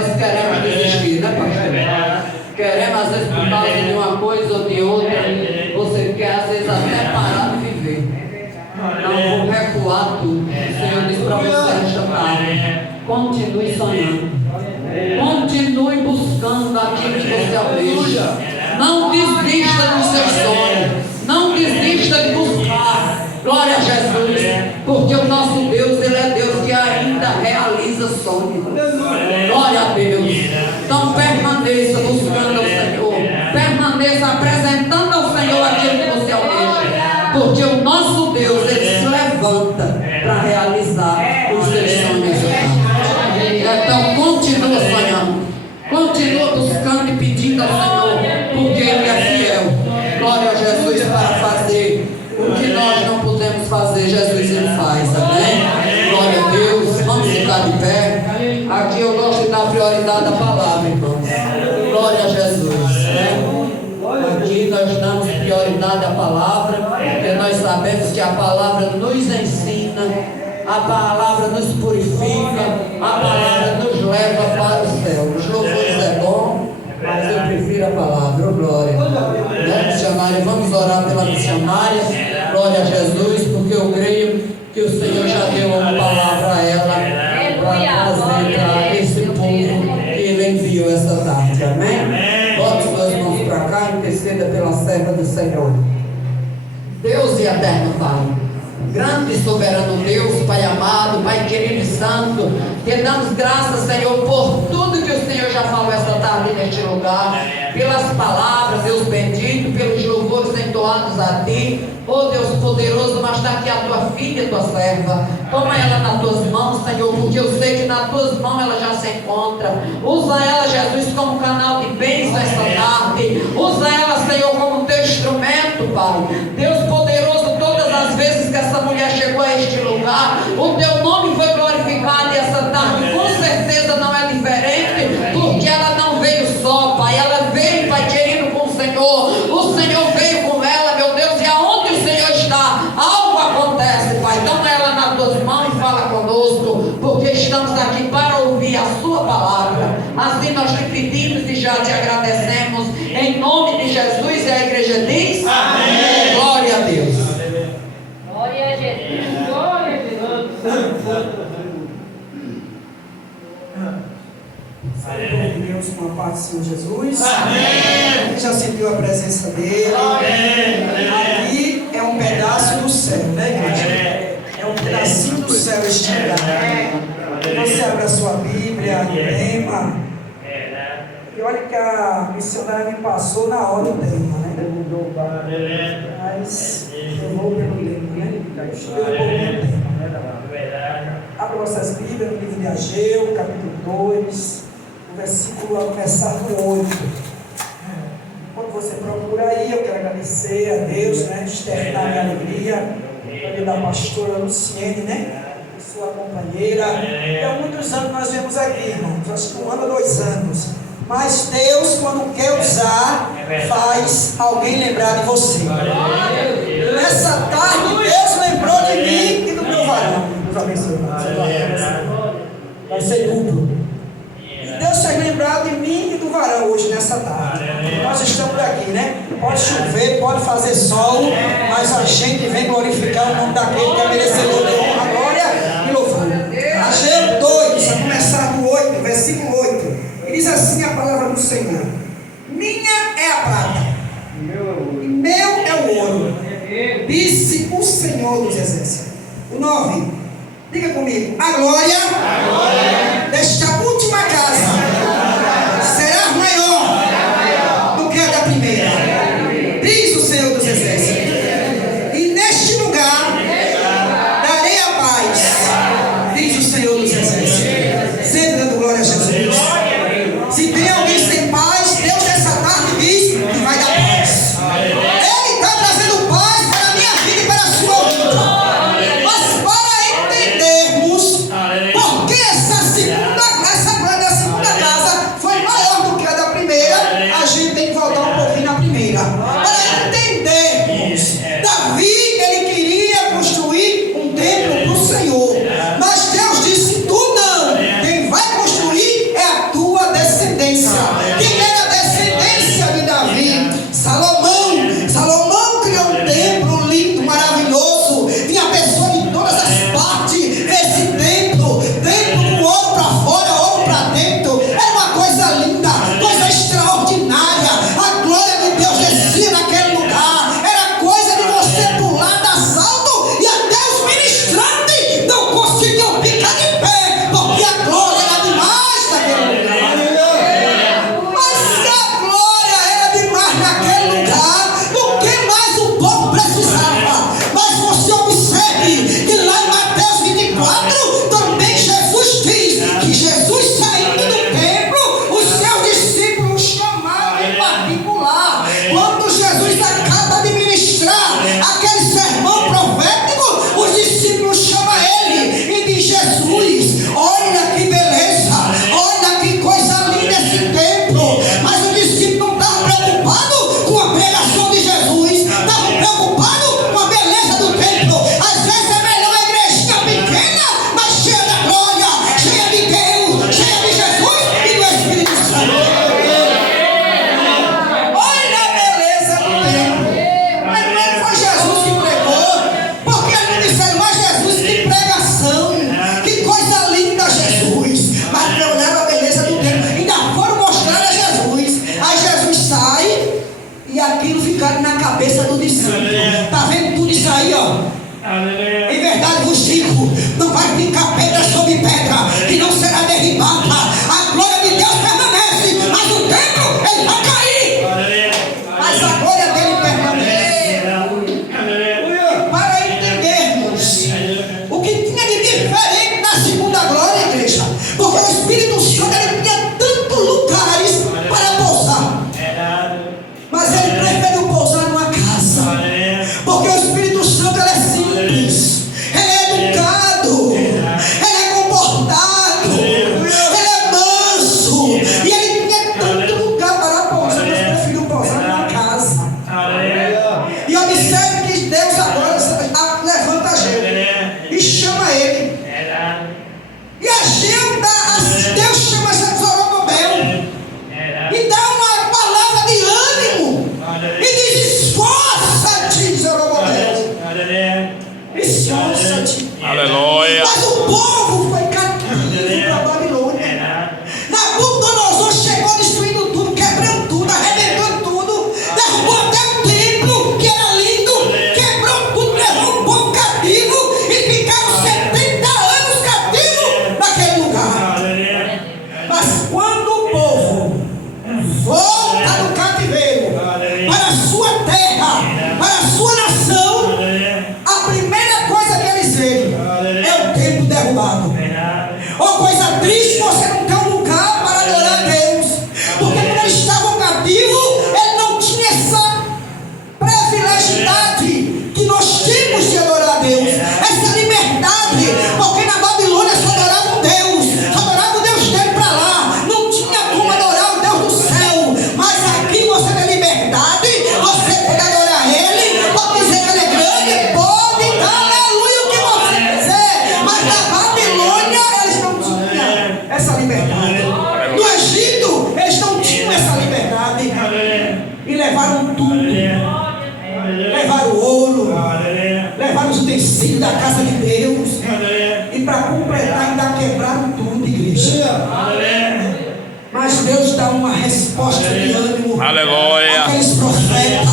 nós queremos desistir, né, pastor? Queremos, às vezes, por causa de uma coisa ou de outra, você quer, às vezes, até parar de viver. Não vou recuar tudo. O Senhor diz para você esta tarde: continue sonhando, continue buscando aquilo que você almeja. Não desista dos seus sonhos, não desista de buscar. Glória a Jesus, porque o nosso Deus, Ele é Deus que ainda realiza sonhos. Glória a Deus. Então permaneça buscando ao Senhor, permaneça apresentando ao Senhor aquilo que você almeja, porque o nosso Deus, Ele se levanta para realizar os seus sonhos. Então continua sonhando, continua buscando e pedindo ao Senhor, porque Ele é fiel. Glória a Jesus, para fazer o que nós não podemos fazer, Jesus Ele faz, amém? Glória a Deus, vamos ficar de pé. Aqui eu gosto de dar prioridade à palavra, irmãos. Glória a Jesus, né? Aqui nós damos prioridade à palavra, porque nós sabemos que a palavra nos ensina, a palavra nos purifica, a palavra nos leva para o céu. Os louvores é bom, mas eu prefiro a palavra, oh glória. Né, missionária? Vamos orar pela missionária. Glória a Jesus, porque eu creio que o Senhor já deu uma palavra a ela para trazer para esse povo que Ele enviou essa tarde. Amém? Bote os dois mãos para cá e interceda pela serva do Senhor. Deus e eterno Pai, grande e soberano Deus, Pai amado, Pai querido e santo, te damos graças, Senhor, por tudo que o Senhor já falou esta tarde neste lugar, pelas palavras, Deus bendito, pelos louvores entoados a Ti, oh Deus poderoso, mas está aqui a Tua filha, Tua serva, toma ela nas Tuas mãos, Senhor, porque eu sei que nas Tuas mãos ela já se encontra. Usa ela, Jesus, como canal de bênção esta tarde, usa ela, Senhor, como Teu instrumento, Pai. Deus poderoso, todas as vezes que essa mulher chegou a este lugar, o Teu nome foi glorificado, e essa tarde com certeza não é diferente, porque ela não veio só, Pai, ela veio, Pai querido, com o Senhor veio com ela, meu Deus, e aonde o Senhor está, algo acontece, Pai. Toma ela nas Tuas mãos e fala conosco, porque estamos aqui para ouvir a Sua palavra. Assim nós te pedimos e já te agradecemos, em nome de Jesus. E a igreja diz: amém. Glória a Deus. Glória a Jesus. Glória a Jesus. Senhor Deus, com a paz do Senhor Jesus. Amém. Já sentiu a presença dele. Amém. Aqui é um pedaço do céu, né, igreja? É um pedacinho do céu este lugar. Você abre a sua Bíblia, tema. E olha que a missionária me passou na hora o tema, né? Mas eu vou pelo tema, né? Eu vou pelo tema. Abra vossas Bíblias no livro de Ageu, capítulo 2, o versículo a começar no 8. Quando você procura aí, eu quero agradecer a Deus, né? Externar minha alegria, da pastora Luciene, né? Sua companheira. Há muitos anos nós vemos aqui, irmãos, acho que 1 ano ou 2 anos. Mas Deus, quando quer usar, faz alguém lembrar de você. Nessa tarde, Deus lembrou de mim e do meu varão. Deus abençoe. Vai ser duplo. E Deus vai lembrar de mim e do varão hoje, nessa tarde. Nós estamos aqui, né? Pode chover, pode fazer sol, mas a gente vem glorificar o nome daquele que é merecedor de honra, glória e louvor. Ageu 2, a começar no 8, versículo 8. E diz assim a palavra do Senhor: minha é a prata, e meu é o ouro, disse o Senhor dos Exércitos. O 9, diga comigo: a glória desta última casa será maior do que a da primeira, diz o Senhor dos Exércitos. E neste lugar darei a paz, diz o Senhor dos Exércitos. Sempre dando glória a Jesus. Se tem alguém sem paz, Deus nessa tarde diz que vai dar paz. Ele está trazendo paz para a minha vida e para a sua vida. Mas para entendermos por que essa No Egito, eles não tinham essa liberdade. E levaram tudo. Levaram o ouro. Levaram os utensílios da casa de Deus. E para completar, ainda quebraram tudo, igreja. Mas Deus dá uma resposta de ânimo. Aleluia. Aqueles profetas.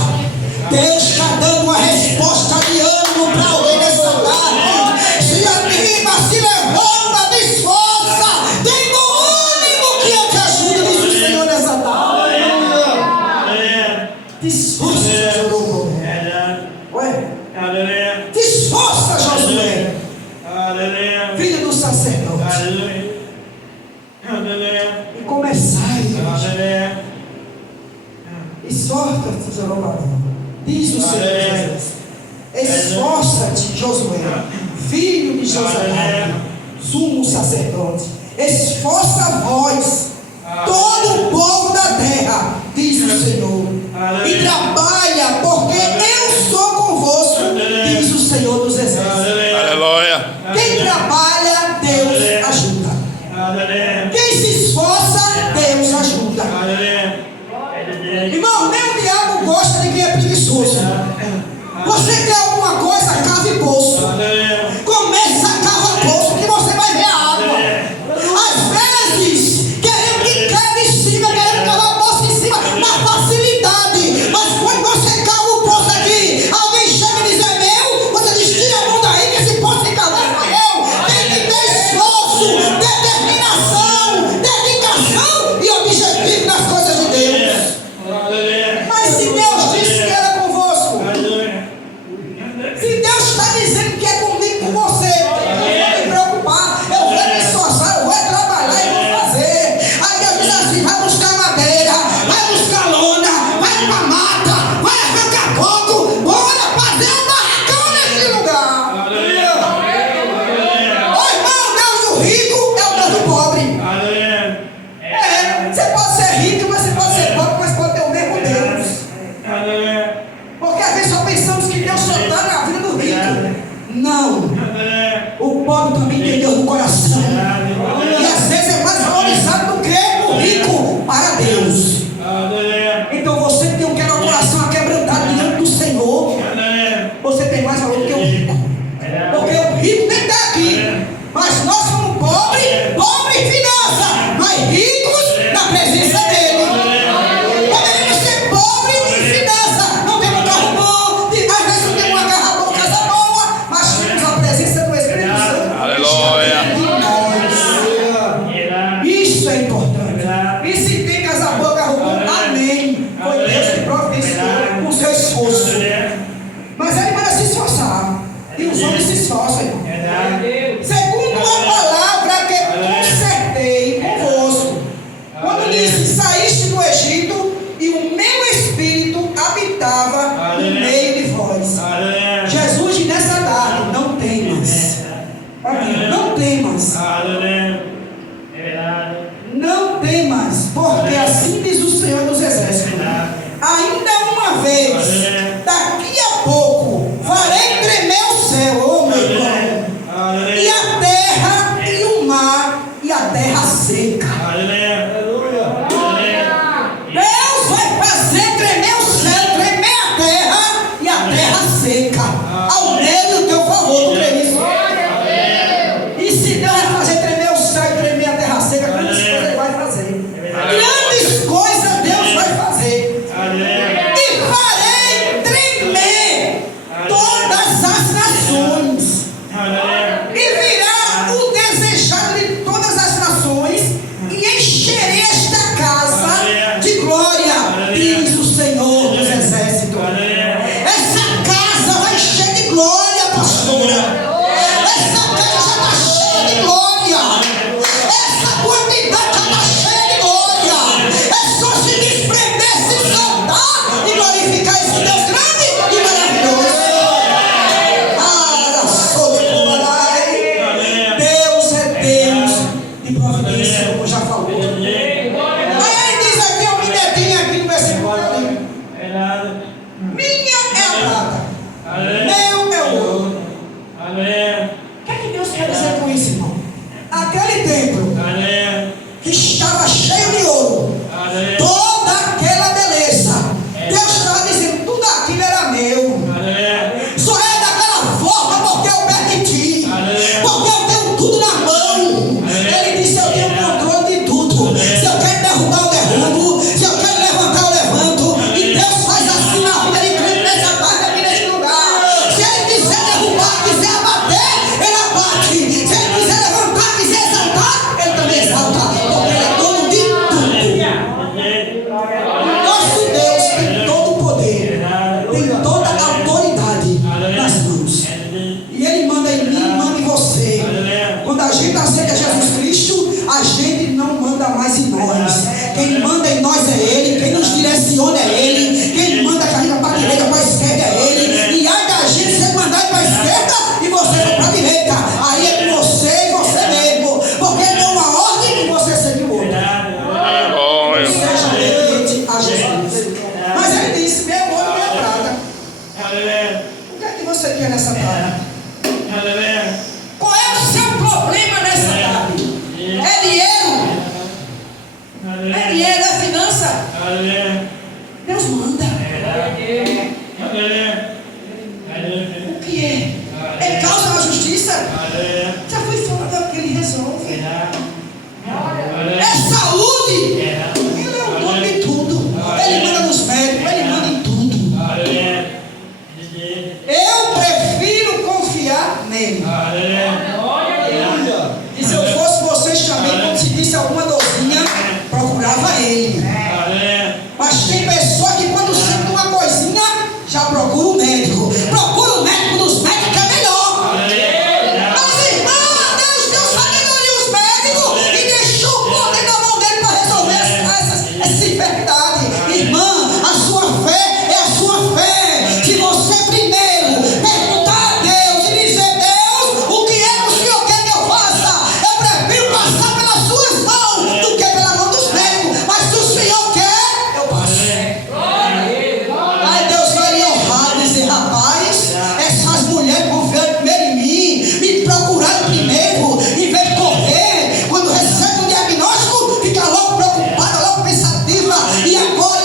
Deus está dando uma resposta de ânimo para alguém nessa tarde. Se anima, se levanta, desforça. Tem bom ânimo que eu te ajude, diz o Senhor nessa tarde. Desforça, Josué. Ué? Desforça, Josué. Filho do sacerdote. E começai, igreja. Exorta-te, Zorobabel. Diz o Senhor Jesus. Esforça-te, Josué, filho de Josafate, sumo sacerdote. Esforça vós, todo o povo da terra, diz o Senhor. E trabalha, porque eu sou convosco, diz o Senhor dos exércitos. Aleluia. Quem trabalha, Deus ajuda. Quem se esforça, Deus ajuda. Irmão, nem o diabo gosta de quem é preguiçoso. Você quer alguma coisa, cave poço. Começa a cavar poço, que você vai ver a água. Às vezes, queremos que cave em cima, queremos cavar poço em cima, na facilidade. Mas quando você cava o poço aqui, alguém chega e diz: é meu. Você diz: tira a mão daí, que esse poço que cavar foi eu. Tem que ter esforço, determinação, dedicação e objetivo nas coisas de Deus. Mas se Deus disse que era convosco, se Deus está dizendo que é comigo, com você, não tem que preocupar. Eu vou me esforçar, eu vou trabalhar e vou fazer. Aí Deus diz assim: vai buscar madeira, vai buscar lona, vai para mata, vai arrancar fogo, bora fazer um barracão nesse lugar. Ô irmão, Deus do rico é o Deus do pobre. Você pode ser rico, mas você pode ser pobre, mas pode ter o mesmo Deus. Porque às vezes só pensamos que Deus só está na vida do rico. Não. O pobre também tem Deus no coração. E às vezes é mais valorizado do que o rico para Deus. Então você que tem um coração aquebrantado diante do Senhor, você tem mais valor do que o rico. Porque o rico nem está aqui. Mas nós somos pobres em finança, mas ricos na presença dele. Poderíamos ser pobres em finança, não temos um carro bom, às vezes não temos uma casa boa, mas temos a presença do Espírito Santo. Aleluia. Isso é importante. E se tem casa boa, carro bom, amém. Foi Deus que providenciou com o seu esforço. Mas ele manda se esforçar. E os homens se esforçam, irmão. Segundo a palavra que consertei convosco, quando disse: saíste do Egito, e o meu espírito habitava no meio de vós. Jesus diz nessa tarde: não temas. Não temas. Não temas, porque assim diz o Senhor dos Exércitos: ainda uma vez, daqui a pouco, farei tremer o céu, oh meu irmão, e a terra e o mar e a terra seca. Deus vai fazer tremer o céu, tremer a terra e a terra seca. Ao meio do teu favor, não crê nisso? E se Deus vai fazer tremer o céu e tremer a terra seca, grandes coisas Ele vai fazer. Grandes coisas Deus vai fazer. E farei estava cheio de ouro, toda aquela beleza. Deus estava dizendo, tudo aquilo era meu. Só é daquela forma porque eu permiti, porque eu tenho tudo na mão. Ele disse, eu tenho controle de tudo. Se eu quero derrubar, eu derrubo. Se eu quero levantar, eu levanto. E Deus faz assim na vida de crente nessa parte aqui nesse lugar. Se Ele quiser derrubar, quiser abater, Ele abate. Se Ele quiser levantar, quiser exaltar, Ele também exalta. Porque Ele é dono de tudo. Nosso Deus tem todo o poder, tem toda a autoridade nas mãos. E Ele manda em mim, manda em você. Quando a gente aceita Jesus Cristo, a gente não manda mais em nós. Quem manda em nós é Ele, quem nos direciona é Ele, quem manda que a gente vai para a direita, para a esquerda é Ele. E aí da gente, você mandar ir para a esquerda e você for para a direita. Aí é com você e você mesmo. Porque Ele deu uma ordem e você seguiu outra. Aleluia. Seja obediente a Jesus. Mas Ele disse, meu ouro e minha prata. O que é que você quer nessa tarde? Qual é o seu problema nessa tarde? É dinheiro? É dinheiro, é finança? Deus manda. O que é? É causa da justiça? Já foi falado que Ele resolve. É saúde? Ele é o dono de tudo. Ele manda nos médicos, Ele manda em tudo. Eu prefiro confiar nele. E se eu fosse vocês também, quando se disse alguma dorzinha, procurava ele. Mas tem pessoa que quando sente uma coisinha, já procura o médico. Procura o médico dos médicos que é melhor. Mas irmã, Deus deu sabedoria aos médicos e deixou o poder na mão dele para resolver essa enfermidade. Irmã, a sua fé é a sua fé. Se você primeiro perguntar a Deus e dizer, Deus, o que é que o Senhor quer que eu faça? Eu prefiro passar pelas suas mãos do que pela mão dos médicos. Mas se o Senhor quer, eu passo. Aí Deus vai lhe honrar e dizer, rapaz, essas mulheres confiaram primeiro em mim, me procuraram primeiro, em vez de correr, quando recebe o diagnóstico, fica logo preocupada, logo pensativa, e agora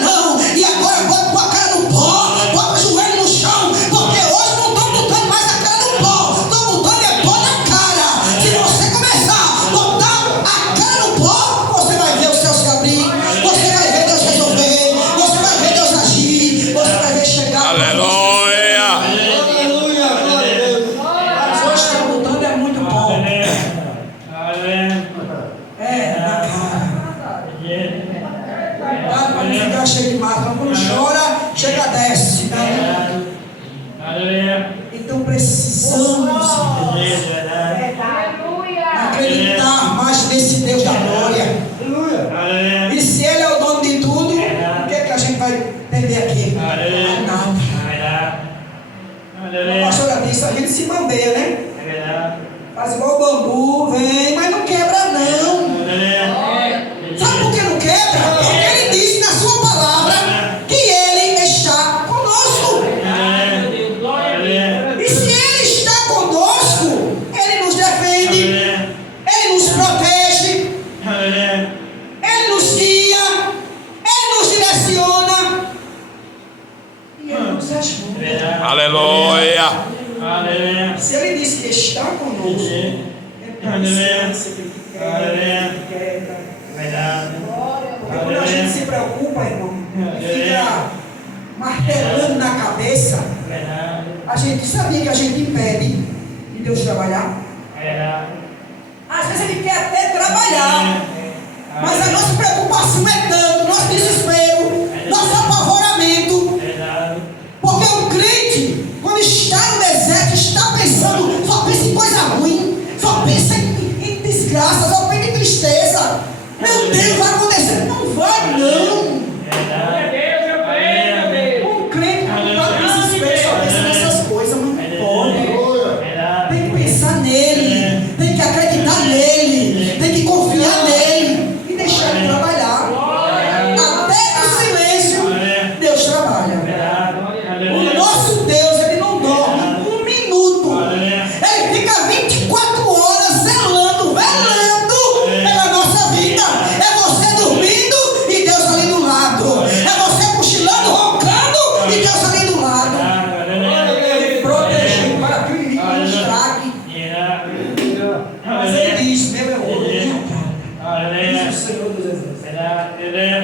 não, e agora bota com a cara no pó, bota o joelho no chão, porque hoje não estou botando mais a cara no pó, estou botando é pó na cara. Se você começar a botar a cara no pó, você vai ver o céu se abrir, você vai ver Deus resolver, você vai ver Deus agir, você vai ver chegar. Aleluia. Mas hoje está botando é muito pó. É, na cara. Dá para não ficar cheio de marca. Quando chora, chega desce. Né? Então precisamos acreditar mais nesse Deus da glória. E se Ele é o dono de tudo, o que é que a gente vai perder aqui? Nada. A pastora disse, a gente se bambeia, né? Faz igual o bambu, vem, mas não quebra não. Sabe por que não quebra? Porque Ele disse na sua palavra que Ele está conosco. E se Ele está conosco, Ele nos defende, Ele nos protege, Ele nos guia, Ele nos direciona e Ele nos ajuda. Aleluia. Se Ele disse que está conosco, é para você que quebra. Porque quando a gente se preocupa, irmão, e fica martelando na cabeça, a gente sabia que a gente impede de Deus trabalhar. Às vezes Ele quer até trabalhar, mas a nossa preocupação é tanto, nosso desespero, nosso apavoramento. Porque o crente, quando está no deserto, está pensando, só pensa em coisa ruim, só pensa em desgraça, só pensa em tristeza. Meu Deus, vai acontecer? Não vai, não. Um crente, quando está no desespero, só pensa nessas coisas, mas não pode. Tem que pensar nele, tem que acreditar nele, tem que confiar nele e deixar ele trabalhar. Até no silêncio, Deus trabalha. O nosso Deus, Ele não dorme um minuto. Ele fica 24 horas zelando pela nossa vida.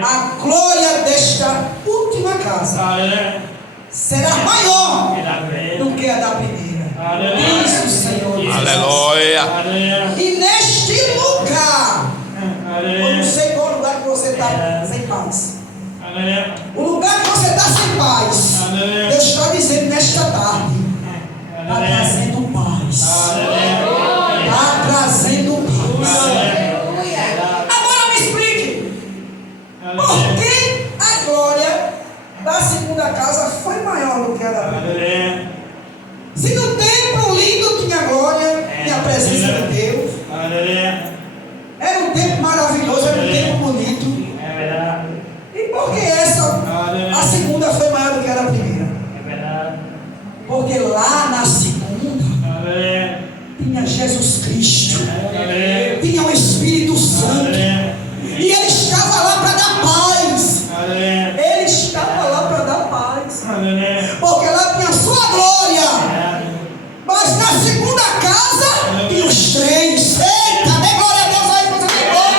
a glória desta última casa será maior do que a da primeira. Diz o Senhor. Aleluia. E neste lugar, eu não sei qual lugar que você está sem paz. O lugar que você está sem paz, Deus está dizendo nesta tarde, está trazendo paz. Está trazendo paz. Agora me explique, por que a glória da segunda casa foi maior do que a da primeira? Se no templo lindo tinha glória e a presença de Deus, era um templo maravilhoso, era um templo bonito. E por que a segunda foi maior do que a da primeira? Porque lá na segunda tinha Jesus Cristo, tinha o Espírito Santo, e Ele estava lá para dar paz. Ele estava lá para dar paz, porque lá tinha a sua glória. Mas na segunda casa tinha os três. Eita, dê glória a Deus aí, você tem glória.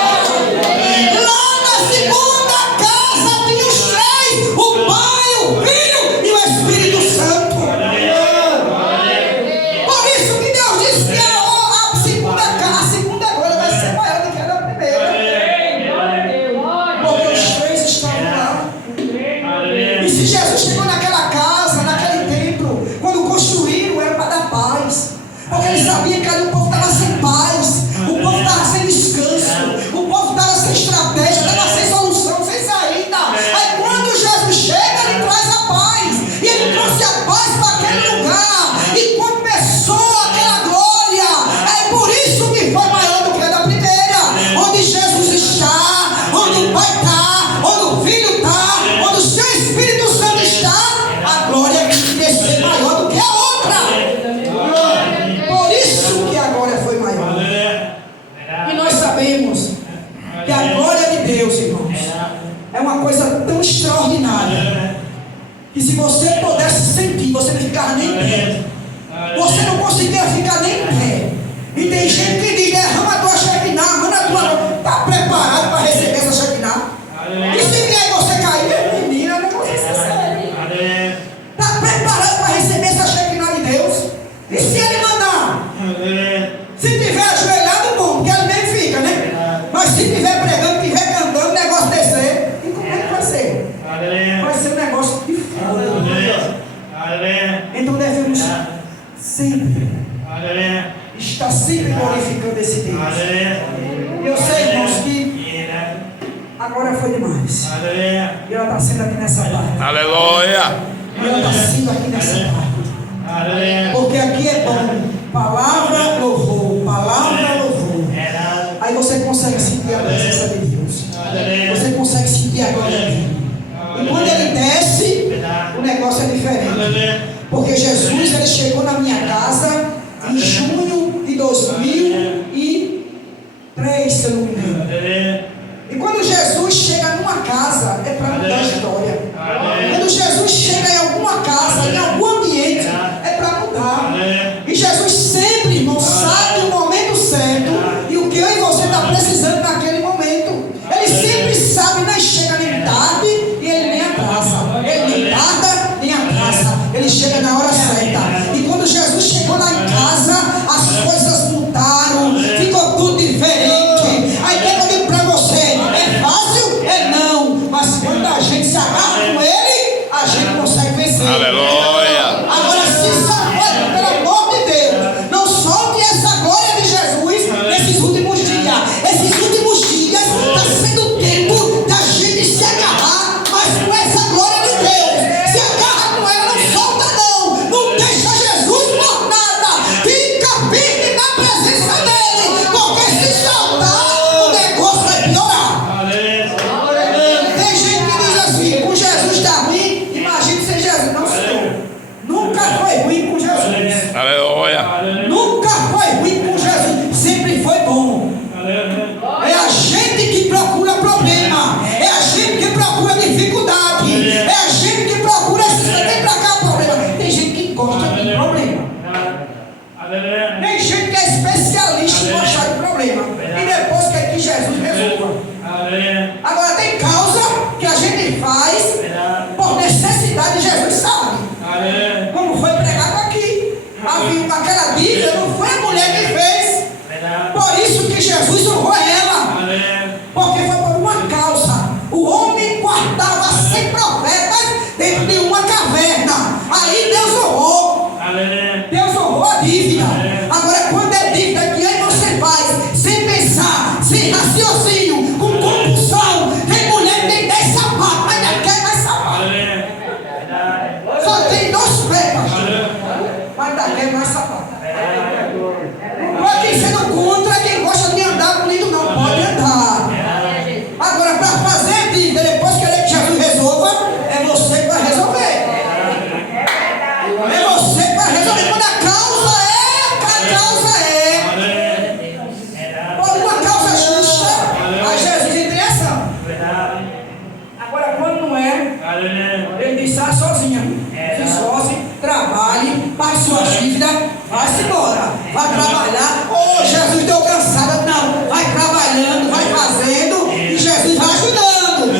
Lá na segunda casa tinha os três: o Pai, o Filho e o Espírito Santo. Por isso que Deus disse que a segunda glória vai ser maior do que a da primeira. Porque os três estavam lá. E se Jesus chegou naquela casa, naquele templo, quando construíram, era para dar paz. Porque ele sabia que ali o povo estava sem paz, o povo estava sem descanso, o povo estava sem estratégia, estava sem solução, sem saída. Aí quando Jesus chega, ele traz a paz. E ele trouxe a paz para aquele lugar. E começou aquela glória. É por isso que foi maior do que a da primeira. Onde Jesus está, onde o Pai está, onde o Filho está, onde o seu Espírito Santo está, a glória tem que descer maior do que a outra. Por isso que a glória foi maior. E nós sabemos que a glória de Deus, irmãos, é uma coisa tão extraordinária que se você pudesse sentir, você não ficava nem em pé. Você não conseguia ficar nem em pé. E tem gente que diz: derrama a tua Shekinah, manda a tua. Está preparado para receber essa Shekinah? E se vier você cair, menina, não consegue ser sério. Está preparado para receber essa Shekinah de Deus? E se ele mandar? Se tiver ajoelhado, bom, porque ele nem fica, né? Mas se tiver pregando, tiver cantando, o negócio descer, e como é que vai ser? Vai ser um negócio de fogo. Então devemos sempre estar sempre glorificando esse Deus. Eu sei, irmãos, que agora foi demais. E ela está sendo aqui nessa parte. Aleluia. E ela está sendo aqui nessa parte. Porque aqui é bom. Palavra, louvor. Palavra, louvor. Aí você consegue sentir a presença de Deus. Você consegue sentir a glória dele. E quando ele desce, o negócio é diferente. Porque Jesus, ele chegou na minha casa em junho de 2003, se eu não me engano. E quando Jesus chega numa casa, é para mudar a história. Quando Jesus chega em alguma casa, em algum ambiente, é para mudar. E Jesus sempre, irmão, sabe o momento certo e o que eu e você está precisando naquele momento. Ele sempre sabe, nem chega nem tarde e ele nem atrasa. Ele nem tarda nem atrasa. Ele chega na hora certa. E quando Jesus chegou lá em casa, as coisas mudaram, ficou tudo diferente. Aí eu digo para você: é fácil? É não. Mas quando a gente se agarra com ele, a gente consegue vencer. Aleluia. Agora, se sacode, pelo amor de Deus, não solte essa glória de Jesus nesses últimos dias. Esses últimos dias está sendo tempo da gente se agarrar, mas com essa glória de Deus. Se agarra com ela, não solta não. Não deixa Jesus por nada. Fica firme na presença dele, porque se soltar, o negócio vai piorar. Tem gente que diz assim: com Jesus está ruim, imagine sem Jesus. Não, senhor. Nunca foi ruim com Jesus. Aleluia. Nunca foi ruim com Jesus. Sempre foi bom. É a gente que procura problema. É a gente que procura dificuldade. É a gente que procura vem pra cá problema. Tem gente que gosta de problema. Tem gente que é especialista em gostar de problema. E depois quer que Jesus resolva. Agora dentro de uma caverna. Aí Deus honrou. Deus honrou a dívida. Agora, quando é dívida que aí você faz, sem pensar, sem raciocínio, com compulsão, tem mulher que tem 10 sapatos, mas não quer mais sapato. Só tem 2 pés, mas ainda quer mais sapato. Não é quem sendo contra, quem gosta de andar bonito não pode andar. Agora, para fazer dívida, depois que Jesus resolva, é você que vai resolver. É você que vai resolver. Quando a causa é por uma causa justa, a Jesus entra em ação. Agora, quando não é, ele diz: sai sozinha, se esforce, trabalhe, pague suas dívidas, vai-se embora, vai trabalhar. Oh, Jesus deu cansada. Não, vai trabalhando, vai fazendo, e Jesus vai ajudando,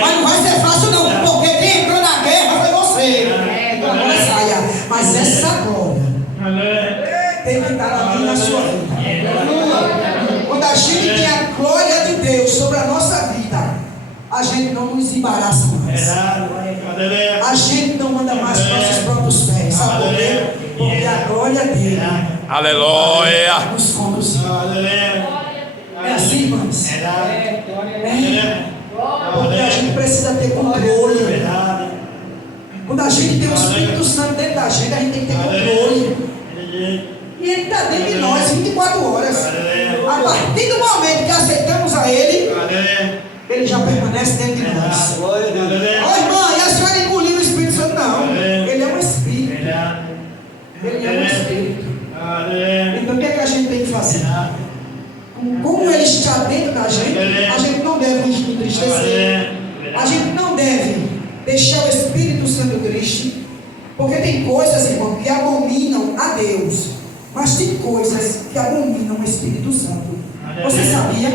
mas não vai ser fácil não, porque quem entrou na guerra foi você. Agora saia, mas essa glória tem que estar ali na sua vida. Quando a gente tem a glória de Deus sobre a nossa vida, a gente não nos embaraça mais. A gente não anda mais com nossos próprios pés. Sabe por quê? Porque a glória dele Aleluia. nos conduz. É assim, irmãos? Porque a gente precisa ter controle. Quando a gente tem o Espírito Santo dentro da gente, a gente tem que ter controle. E ele está dentro de nós 24 horas. A partir do momento que aceitamos a ele, ele já permanece dentro de nós. Ó, irmã, e a senhora engoliu o Espírito Santo? Não. Ele é um Espírito. Ele é um Espírito. Então o que é que a gente tem que fazer? Como ele está dentro da gente, a gente não deve nos entristecer. A gente não deve deixar o Espírito Santo triste. Porque tem coisas, irmão, que abominam a Deus. Mas tem coisas que abominam o Espírito Santo. Você sabia?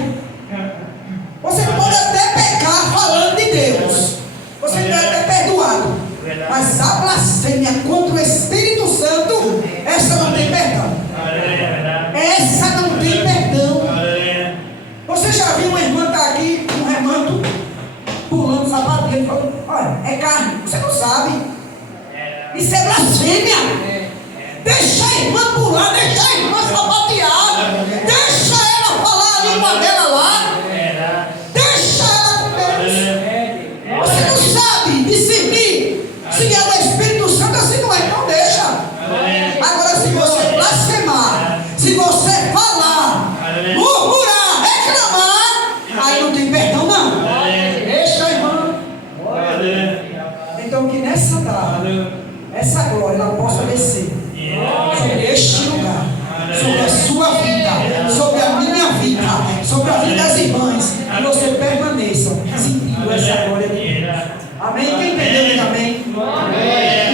Você pode até pecar falando de Deus. Você pode até perdoado. Mas a blasfêmia contra o Espírito Santo, essa não tem perdão. Essa não tem perdão. Você já viu uma irmã estar aqui, um remanto, pulando o sapato dele, falando: olha, é carne. Você não sabe. Isso é blasfêmia. Deixa a irmã pular, deixa a irmã sapatear, deixa ela falar a língua dela lá, deixa ela comer. Você não sabe discernir se é o Espírito Santo ou se não é, então deixa. Agora, se você blasfemar, se você falar, murmurar, reclamar, aí não tem perdão não. Deixa a irmã. Então que nessa tarde, essa glória ela possa descer sobre este lugar, sobre a sua vida, sobre a minha vida, sobre a vida das irmãs, que você permaneça sentindo essa glória de Deus. Amém? Quem entendeu, diga amém.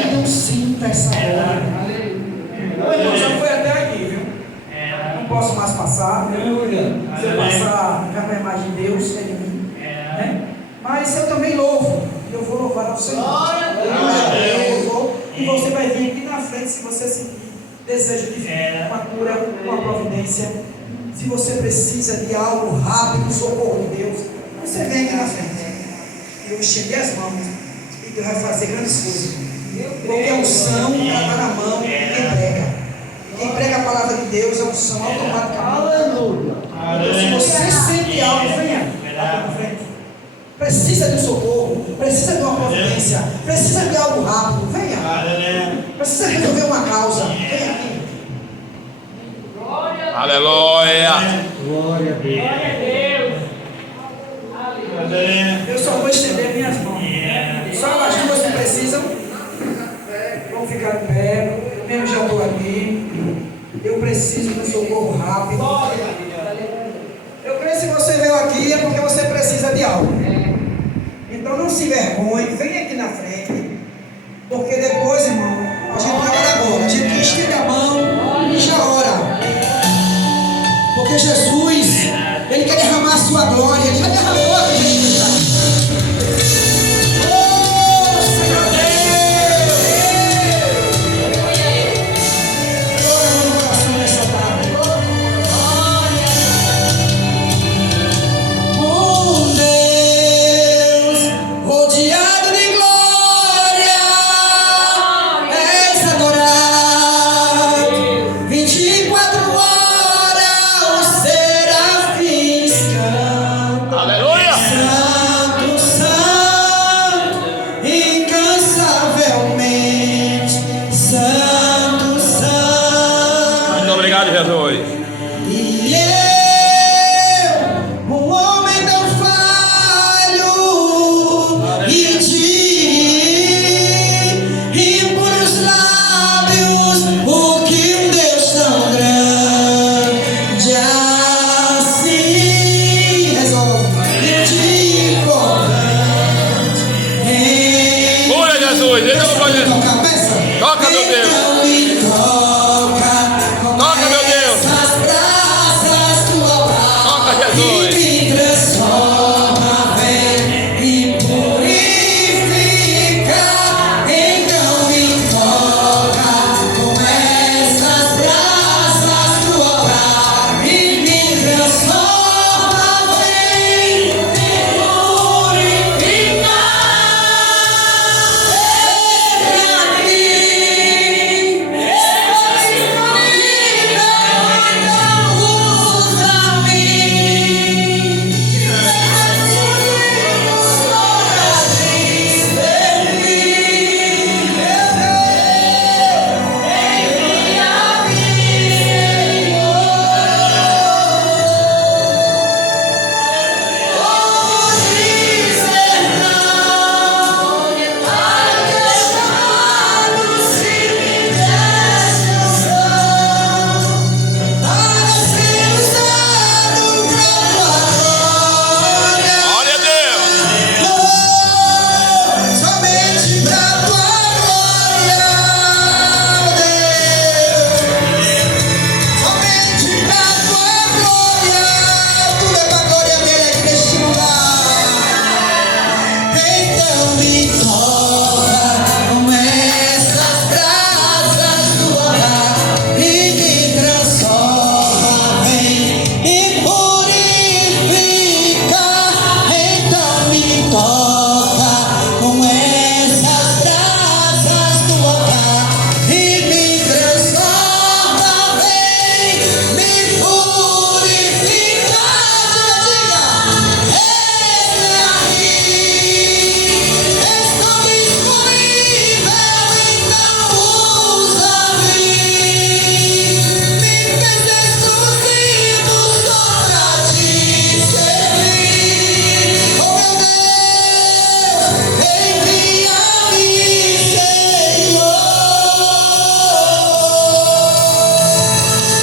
Então sinta essa glória. Ô irmão, já foi até aqui, viu? Não posso mais passar. Se eu passar, já não é mais de Deus, é de mim, né? Mas eu também louvo. Eu vou louvar ao Senhor. E você vai vir aqui na frente se você sentir desejo de vir, uma cura, uma providência. Se você precisa de algo rápido, socorro de Deus, você vem aqui na frente. E eu estender as mãos e Deus vai fazer grandes coisas. Porque a unção está na mão de quem prega. E quem prega a palavra de Deus, a unção automaticamente. Aleluia. Então, se você sente algo, venha aqui na frente. Precisa de um socorro, precisa de uma providência, precisa de algo rápido, venha. Precisa resolver uma causa, venha aqui. Aleluia. Glória a Deus. Eu só vou estender minhas mãos. Só as duas que precisam. Vamos ficar de pé. Eu mesmo já estou aqui. Eu preciso de um socorro rápido. Eu creio que se você veio aqui é porque você precisa de algo. Então não se envergonhe, vem aqui na frente. Porque depois, irmão, a gente vai orar agora. A gente estende a mão e já ora. Porque Jesus, Ele quer derramar a sua glória. Ele já derramou a gente. Oh, Senhor Deus! Glória no coração nessa tarde. Oh, Deus, rodeado de glória. tua cabeça. Toca, meu Deus.